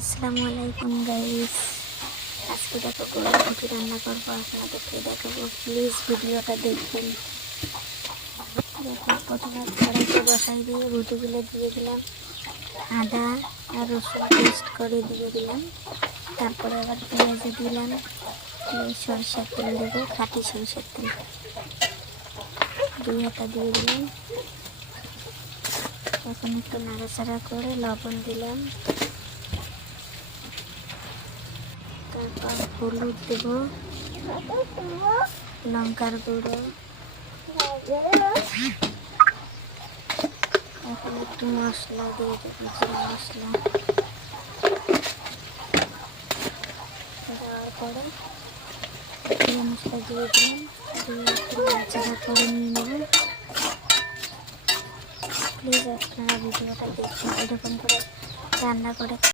আসসালামু আলাইকুম গাইস আজকে দেখো গরুর রুটি রান্না করব, আপনাদেরকে দেখাবো। প্লিজ ভিডিওটা দেখবেন। দেখো, প্রথমে কড়াইতে বসাই দিয়ে রুটিগুলো দিয়ে দিলাম। আদা আর রসুন পেস্ট করে দিয়ে দিলাম। তারপরে আবার পেঁয়াজে দিলাম। সরষের তেল দেবো, খাঁটি সরষের তেল। দুই দিয়ে দিলাম। এখন একটু নাড়াচাড়া করে লবণ দিলাম। তারপর হলুদ দেব। লঙ্কার গুঁড়ো। এখন একটু মশলা দিয়ে দেবো মশলা। দেওয়ার পরে মশলা দিয়ে দিলাম, দিয়ে একটু নাড়াচাড়া করে নিয়ে নেব। প্লিজ আপনারা ভিডিওটা দেখুন এরকম করে রান্না করে